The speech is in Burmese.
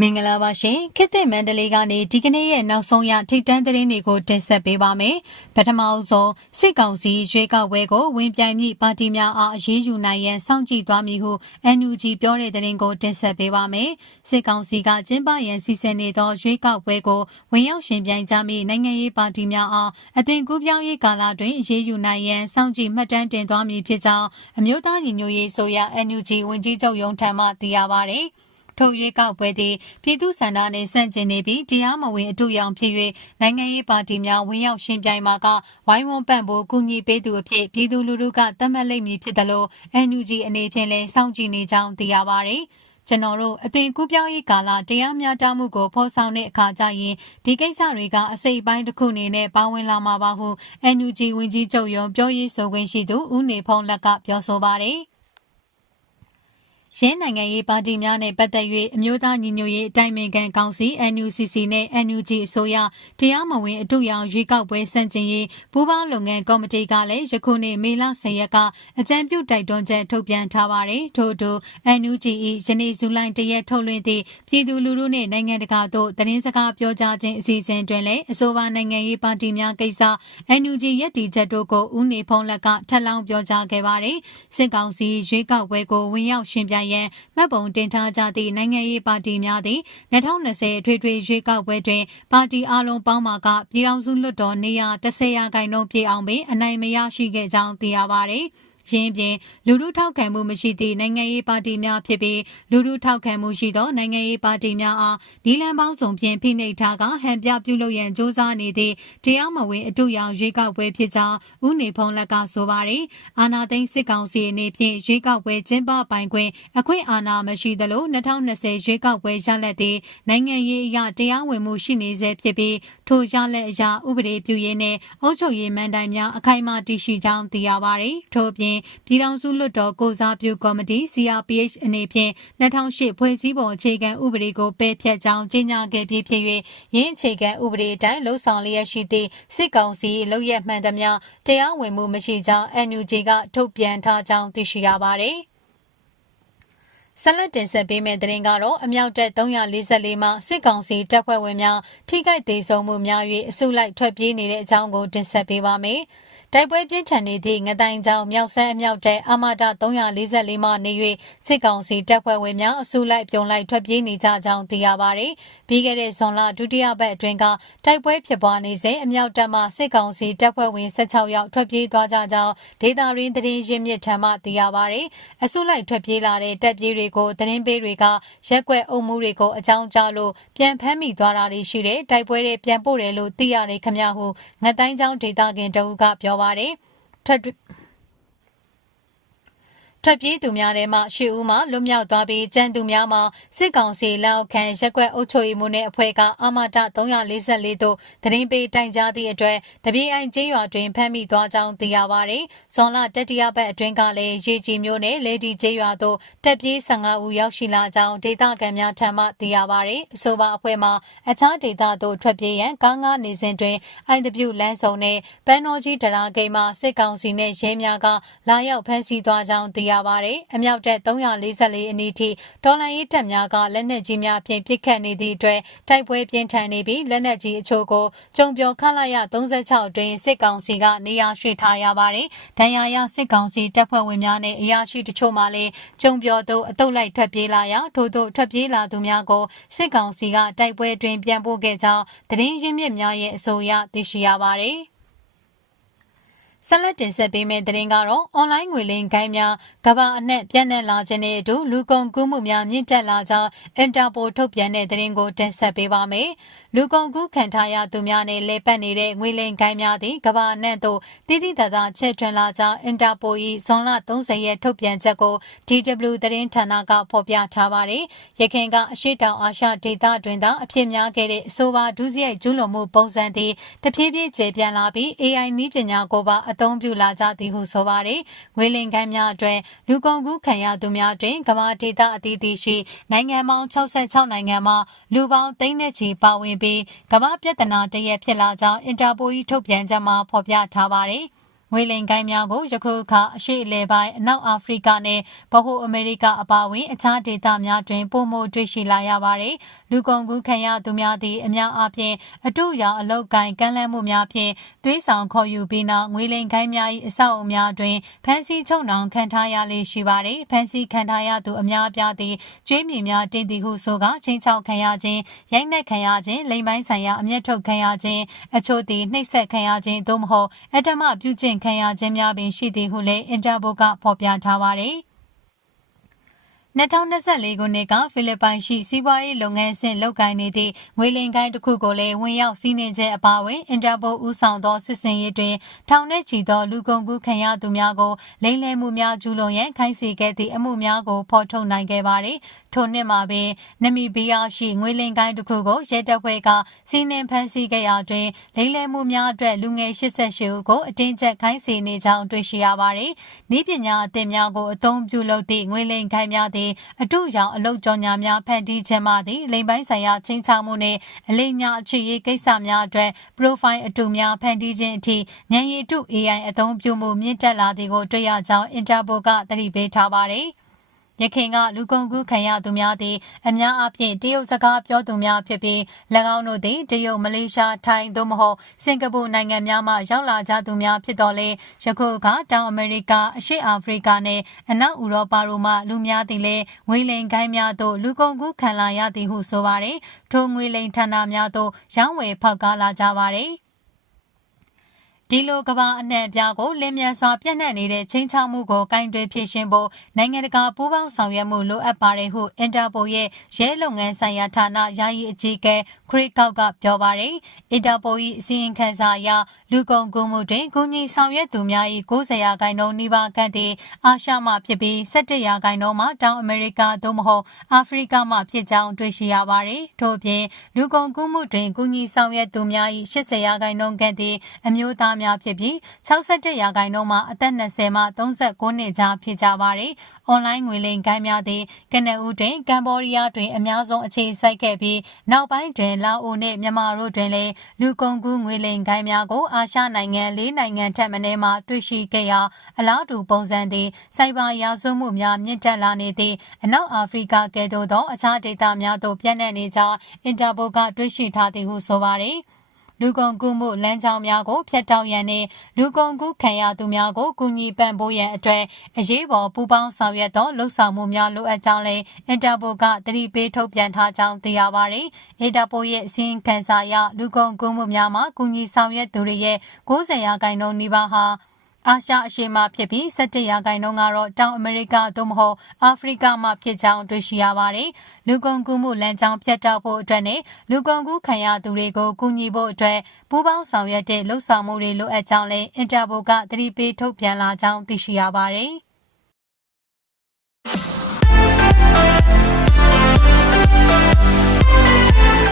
မင်္ဂလာပါရှင်ခေတ်သစ်မန္တလေးကနေဒီကနေ့ရဲ့နောက်ဆုံးရထိတ်တန်းသတင်းတွေကိုတင်ဆက်ပေးပါမယ်ပထမအဆုံးစစ်ကောင်စီရွေးကောက်ပွဲကိုဝင်ပြိုင်မိပါတီများအားအရေးယူနိုင်ရန်စောင့်ကြည့်သွားမည်ဟု NUG ပြောတဲ့သတင်းကိုတင်ဆက်ပေးပါမယ်စစ်ကောင်စီကကျင်းပရန်စီစဉ်နေသောရွေးကောက်ပွဲကိုဝင်ရောက်ရှင်ပြိုင်ကြမည့်နိုင်ငံရေးပါတီများအားအသွင်ကူးပြောင်းရေးကာလတွင်အရေးယူနိုင်ရန်စောင့်ကြည့်မှတ်တမ်းတင်သွားမည်ဖြစ်ကြောင်းအမျိုးသားညီညွတ်ရေးဆိုရ NUG ဝန်ကြီးချုပ်ရုံးထံမှသိရပါသည် ထိုရွေးကောက်ပွဲသည်ပြည်သူ့စန္ဒနဲ့ဆန့်ကျင်နေပြီးတရားမဝင်အတူရောင်ဖြစ်၍နိုင်ငံရေးပါတီများဝင်ရောက်ရှင်ပြိုင်မှာကဝိုင်းဝန်းပံ့ပိုးကူညီပေးသူအဖြစ်ပြည်သူလူထုကသတ်မှတ်လိမ့်မည်ဖြစ်တယ်လို့ NUG အနေဖြင့်လည်းစောင့်ကြည့်နေကြောင်းသိရပါတယ်။ကျွန်တော်တို့အသွင်ကူးပြောင်းရေးကာလတရားမျှတမှုကိုဖော်ဆောင်တဲ့အခါကျရင်ဒီကိစ္စတွေကအစိပ်ပိုင်းတစ်ခုအနေနဲ့ပါဝင်လာမှာပါဟု NUG ဝန်ကြီးချုပ်ရုံးပြောရေးဆိုခွင့်ရှိသူဦးနေဖုံးလက်ကပြောဆိုပါတယ်။ ရင်းနိုင်ငံရေးပါတီများနဲ့ပတ်သက်၍အမျိုးသားညီညွတ်ရေးအတိုင်းအမြံကောင်စီ NUCC နဲ့ NUG အစိုးရတရားမဝင်အတူရောင်ရွေးကောက်ပွဲစန့်ကျင်ရေးပူးပေါင်းလုပ်ငန်းကော်မတီကလည်းယခုနှစ်မေလ10ရက်ကအကြံပြုတိုက်တွန်းချက်ထုတ်ပြန်ထားပါတယ်။ထို့အတူ NUG ၏ယနေ့ဇူလိုင်တရက်ထုတ်လွှင့်သည့်ပြည်သူလူထုနှင့်နိုင်ငံတကာသို့သတင်းစကားပြောကြားခြင်းအစီအစဉ်တွင်လည်းအဆိုပါနိုင်ငံရေးပါတီများကိစ္စ NUG ရက်တီချက်တို့ကိုဦးနေဖုံးလက်ကထပ်လောင်းပြောကြားခဲ့ပါတယ်။စစ်ကောင်စီရွေးကောက်ပွဲကိုဝင်ရောက်ရှင်ပြရန်မှတ်ပုံတင်ထားကြသည့်နိုင်ငံရေးပါတီများသည်2020အထွေထွေရွေးကောက်ပွဲတွင်ပါတီအလုံးပေါင်းမှာကပြည်ထောင်စုလွှတ်တော်နေရာ10ရာခိုင်နှုန်းပြည့်အောင်ပင်အနိုင်မရရှိခဲ့ကြောင်းသိရပါသည်။ ရင်းပြင်လူထုထောက်ခံမှုမရှိသည့်နိုင်ငံရေးပါတီများဖြစ်ပြီးလူထုထောက်ခံမှုရှိသောနိုင်ငံရေးပါတီများအားဒီလန်ပေါင်းစုံဖြင့်ဖိနှိပ်ထားကဟန်ပြပြုလုပ်ရန်စ조사နေသည့်တရားမဝင်အတူရောင်ရွေးကောက်ပွဲဖြစ်ကြောင်းဦးနေဖုံးလက်ကဆိုပါတယ်အာနာသိန်းစစ်ကောင်စီအနေဖြင့်ရွေးကောက်ပွဲကျင်းပပိုင်ခွင့်အခွင့်အာဏာမရှိသလို2020ရွေးကောက်ပွဲရလဒ်သည်နိုင်ငံရေးအရတရားဝင်မှုရှိနေဆဲဖြစ်ပြီးထိုရလဒ်အရဥပဒေပြုရေးနှင့်အုပ်ချုပ်ရေးမန်တိုင်များအခိုင်အမာတည်ရှိကြောင်းသိရပါတယ်ထို့ပြင်ပြည်ထောင်စုလွှတ်တော်ကိုစားပြုကော်မတီ CRPH အနေဖြင့်2008ဖွဲ့စည်းပုံအခြေခံဥပဒေကိုပယ်ဖျက်ကြောင်းကြေညာခဲ့ပြီးဖြစ်၍ရင်းအခြေခံဥပဒေအတိုင်းလှုပ်ဆောင်လျက်ရှိသည့်စစ်ကောင်စီလုပ်ရမှန်သမျှတရားဝင်မှုမရှိကြောင်း NUG ကထုတ်ပြန်ထားကြောင်းသိရှိရပါတယ်။ဆက်လက်တင်ဆက်ပေးမယ့်သတင်းကတော့အမြောက်တက်344မှာစစ်ကောင်စီတပ်ဖွဲ့ဝင်များထိခိုက်ဒေဆုံးမှုများ၍အစုလိုက်ထွက်ပြေးနေတဲ့အကြောင်းကိုတင်ဆက်ပေးပါမယ်။ တိုက်ပွဲပြင်းထန်နေသည့်ငတိုင်ကျောင်းမြောက်ဆန်းအမြောက်တဲအမတာ344မှနေ၍စစ်ကောင်စီတပ်ဖွဲ့ဝင်များအစုလိုက်ပြုံလိုက်ထွက်ပြေးနေကြကြောင်းသိရပါသည်။ပြီးခဲ့တဲ့ဇွန်လဒုတိယပတ်အတွင်းကတိုက်ပွဲဖြစ်ပွားနေစဉ်အမြောက်တပ်မှစစ်ကောင်စီတပ်ဖွဲ့ဝင်16ယောက်ထွက်ပြေးသွားကြကြောင်းဒေတာရင်းသတင်းရင်းမြစ်ထံမှသိရပါသည်။အစုလိုက်ထွက်ပြေးလာတဲ့တပ်ပြေးတွေကိုသတင်းပေးတွေကရက်ွက်အုပ်မှုတွေကိုအကြောင်းကြားလို့ပြန်ဖမ်းမိသွားတာတွေရှိတဲ့တိုက်ပွဲတွေပြန်ပို့တယ်လို့သိရတယ်ခမဟုငတိုင်းကျောင်းဒေတာခင်တအုပ်ကပြောပါတယ်ထွက် ထွက်ပြေးသူများထဲမှရှစ်ဦးမှလွတ်မြောက်သွားပြီးကျန်သူများမှာစစ်ကောင်စီလက်အောက်ခံရက်ွက်အုပ်ချုပ်ရေးမှုနဲ့အဖွဲ့ကအမတ344တို့သတင်းပေးတိုင်ကြားသည့်အတွက်တပြေအိုင်ကျေးရွာတွင်ဖမ်းမိသွားကြောင်းသိရပါသည်။ဇွန်လတတိယပတ်အတွင်းကလည်းရေကြီးမျိုးနဲ့လေဒီကျေးရွာသို့တက်ပြေး15ဦးရောက်ရှိလာကြောင်းဒေသခံများထံမှသိရပါသည်။အဆိုပါအဖွဲ့မှာအခြားဒေသသို့ထွက်ပြေးရန်ကားငါးနေစဉ်တွင်အိုင်တပြူလမ်းစုံနဲ့ပန်းတော်ကြီးတရာဂိမ်းမှစစ်ကောင်စီနှင့်ရဲများကလာရောက်ဖမ်းဆီးသွားကြောင်းသိရပါတယ်။အမြောက်တက်344အနီးထိဒေါ်လာရေးတပ်များကလက်နက်ကြီးများဖြင့်ပစ်ခတ်နေသည့်အတွက်တိုက်ပွဲပြင်းထန်နေပြီးလက်နက်ကြီးအချို့ကိုကြုံပြောခလာရ36အတွင်းစစ်ကောင်စီကနေရာရွှေ့ထားရပါတယ်။ဒဏ်ရာရစစ်ကောင်စီတပ်ဖွဲ့ဝင်များနဲ့အရာရှိတချို့မှလည်းကြုံပြောသို့အတုတ်လိုက်ထွက်ပြေးလာရာထို့သို့ထွက်ပြေးလာသူများကိုစစ်ကောင်စီကတိုက်ပွဲတွင်ပြန်ပို့ခဲ့ကြောင်းသတင်းရင်းမြစ်များရဲ့အဆိုအရသိရှိရပါတယ်။ ဆက်လက်တင်ဆက်ပေးမယ့်သတင်းကတော့အွန်လိုင်းငွေလိမ်ဂိုင်းများကမ္ဘာအနှံ့ပြန့်နှံ့လာခြင်းနဲ့အတူလူကုန်ကူးမှုများမြင့်တက်လာကြောင်းအင်တာပိုထုတ်ပြန်တဲ့သတင်းကိုတင်ဆက်ပေးပါမယ်။လူကုန်ကူးခံထားရသူများနဲ့လဲပတ်နေတဲ့ငွေလိမ်ဂိုင်းများသည်ကမ္ဘာအနှံ့သို့တည်တည်တသာချဲ့ထွင်လာကြောင်းအင်တာပို၏ဇွန်လ30ရက်ထုတ်ပြန်ချက်ကို DW သတင်းဌာနကဖော်ပြထားပါတယ်။ရခိုင်ကအရှိတောင်အာရှဒေသတွင်သာအဖြစ်များခဲ့တဲ့အဆိုပါဒုစရိုက်ကျူးလွန်မှုပုံစံသည်တဖြည်းဖြည်းကျေပြန့်လာပြီး AI နည်းပညာကိုပါအသုံးပြုလာကြသည်ဟုဆိုပါတယ်။ငွေလင်ကမ်းများအတွက်လူကုန်ကူးခံရသူများတွင်ကမ္ဘာဒေသအသီးသီးရှိနိုင်ငံပေါင်း66နိုင်ငံမှလူပေါင်းသိန်းနဲ့ချီပါဝင်ပြီးကမ္ဘာပြဿနာတရက်ဖြစ်လာကြောင်းအင်တာပို၏ထုတ်ပြန်ချက်မှာဖော်ပြထားပါတယ်။ငွေလိမ်ကိုင်းများကိုယခုအခါအရှေ့အလယ်ပိုင်းအနောက်အာဖရိကနဲ့ဗဟိုအမေရိကအပါအဝင်အခြားဒေသများတွင်ပုံမတွေ့ရှိလာရပါတယ် လူကုန်ကူးခံရသူများသည်အများအားဖြင့်အတုရောင်အလောက်ကိုင်ကမ်းလှမ်းမှုများဖြင့်သွေးဆောင်ခေါ်ယူပြီးနောက်ငွေလိမ်ခိုင်းများ၏အဆောက်အုံများတွင်ဖမ်းဆီးချုပ်နှောင်ခံထားရလေရှိပါသည်ဖမ်းဆီးခံထားရသူအများအပြားသည်ကျွေးမြီများတင်သည်ဟုဆိုကာချင်းချောက်ခံရခြင်းရိုက်နှက်ခံရခြင်းလိမ်ပိုင်းဆိုင်ရာအမျက်ထုတ်ခံရခြင်းအချို့သည်နှိပ်စက်ခံရခြင်းသို့မဟုတ်အတ္တမပြုကျင့်ခံရခြင်းများပင်ရှိသည်ဟုလည်းအင်တာပိုကဖော်ပြထားပါသည် 2024ခုနှစ်ကဖိလစ်ပိုင်ရှိစီးပွားရေးလုပ်ငန်းစဉ်လုပ်ကိုင်နေသည့်ငွေလင်ကိုင်းတစ်ခုကိုလည်းဝင်ရောက်စီးနင်းခြင်းအပါအဝင်အင်တာပိုဦးဆောင်သောစစ်စင်ရေးတွင်ထောင်ထဲချီသောလူကုန်ကူးခံရသူများကိုလိမ်လည်မှုများကျူးလွန်ရန်ခိုင်းစေခဲ့သည့်အမှုများကိုဖော်ထုတ်နိုင်ခဲ့ပါသည်ထိုနှစ်မှာပင်နမီဘီယာရှိငွေလင်ကိုင်းတစ်ခုကိုရဲတပ်ဖွဲ့ကစီးနင်းဖမ်းဆီးခဲ့ရာတွင်လိမ်လည်မှုများအတွက်လူငယ်88ဦးကိုအတင်းကျပ်ခိုင်းစေနေကြောင်းတွေ့ရှိရပါသည်။ဤပညာအသင်များကိုအသုံးပြုလုပ်သည့်ငွေလင်ကိုင်းများသည်အတုရောင်အလုတ်ကြော်ညာများဖန်တီးခြင်းမှသည်လိမ်ပိုင်းဆိုင်ရာချင်းချောက်မှုနှင့်အလိမ်ညာအခြေရေးကိစ္စများအတွက် profile အတုများဖန်တီးခြင်းအထိဉာဏ်ရည်တု AI အသုံးပြုမှုမြင့်တက်လာသည်ကိုတွေ့ရကြောင်း Interpol ကသတိပေးထားပါတယ်။ ရခင်ကလူကုန်ကူးခံရသူများသည်အများအားဖြင့်တရုတ်စကားပြောသူများဖြစ်ပြီး၎င်းတို့သည်တရုတ်မလေးရှားထိုင်းသို့မဟုတ်စင်ကာပူနိုင်ငံများမှရောက်လာကြသူများဖြစ်တော်လဲယခုအခါတောင်အမေရိကအရှေ့အာဖရိကနှင့်အနောက်ဥရောပတို့မှလူများသည်လည်းငွေလိမ်ကိုင်းများသို့လူကုန်ကူးခံလာရသည်ဟုဆိုပါတယ်ထိုငွေလိမ်ဌာနများသို့ရောင်းဝယ်ဖောက်ကားလာကြပါတယ် ဒီလိုကဘာအနှံ့အပြားကိုလင်းမြန်စွာပြန့်နှံ့နေတဲ့ချင်းချောက်မှုကိုကင်တွယ်ဖြေရှင်းဖို့နိုင်ငံတကာပူးပေါင်းဆောင်ရွက်မှုလိုအပ်ပါတယ်ဟုအင်တာပိုရဲ့ရဲလုပ်ငန်းဆိုင်ရာဌာနယာယီအကြီးအကဲခရစ်ကောက်ကပြောပါတယ်။အင်တာပို၏အစည်းအဝေးခန်းစာအရလူကုန်ကူးမှုတွင်ဂုဏီဆောင်ရွက်သူများ၏90ရာခိုင်နှုန်းနှိပါကန့်သည့်အာရှမှဖြစ်ပြီး17ရာခိုင်နှုန်းမှတောင်အမေရိကသို့မဟုတ်အာဖရိကမှဖြစ်ကြောင်းတွေ့ရှိရပါတယ်။ထို့ပြင်လူကုန်ကူးမှုတွင်ဂုဏီဆောင်ရွက်သူများ၏80ရာခိုင်နှုန်းကန့်သည့်အမျိုးသားများဖြစ်ပြီး61ရာခိုင်နှုန်းမှအသက်20မှ39နှစ်ကြားဖြစ်ကြပါတယ်။အွန်လိုင်းငွေလိမ်ကိုင်းများသည့်ကနအူးတွင်ကမ်ဘောဒီးယားတွင်အများဆုံးအခြေစိုက်ခဲ့ပြီးနောက်ပိုင်းတွင်လာအိုနှင့်မြန်မာတို့တွင်လည်းလူကုန်ကူးငွေလိမ်ကိုင်းများကိုအာရှနိုင်ငံ၄နိုင်ငံထက်မနည်းမှတွေ့ရှိခဲ့ရာအလားတူပုံစံသည့်စိုက်ဘာရာဇဝမှုများမြင့်တက်လာနေသည့်အနောက်အာဖရိကကဲ့သို့သောအခြားဒေသများသို့ပြန့်နှံ့နေကြောင်းအင်တာပိုကတွေ့ရှိထားသည်ဟုဆိုပါသည်။ လူကုန်ကူးမှုလမ်းကြောင်းများကိုဖျက်တောက်ရန်နှင့်လူကုန်ကူးခံရသူများကိုကူညီပံ့ပိုးရန်အတွက်အရေးပေါ်ပူးပေါင်းဆောင်ရွက်သောလှုပ်ဆောင်မှုများလိုအပ်ကြောင်းလည်းအင်တာပိုကတတိပေးထုတ်ပြန်ထားကြောင်းသိရပါသည်။အင်တာပိုရဲ့အစည်းအဝေးစာရလူကုန်ကူးမှုများမှာကူညီဆောင်ရွက်သူတွေရဲ့90ရာခိုင်နှုန်းနီးပါးဟာ အာရှအရှေ့မှဖြစ်ပြီး17ရာခိုင်နှုန်းကတော့တောင်အမေရိကသို့မဟုတ်အာဖရိကမှဖြစ်ကြောင်းတွေ့ရှိရပါတယ်။လူကုန်ကူးမှုလမ်းကြောင်းဖြတ်တောက်ဖို့အတွက်နဲ့လူကုန်ကူးခံရသူတွေကိုကူညီဖို့အတွက်ပူးပေါင်းဆောင်ရွက်တဲ့လှုပ်ဆောင်မှုတွေလိုအပ်ကြောင်းလည်းအင်တာပိုကသတိပေးထုတ်ပြန်လာကြောင်းသိရှိရပါတယ်။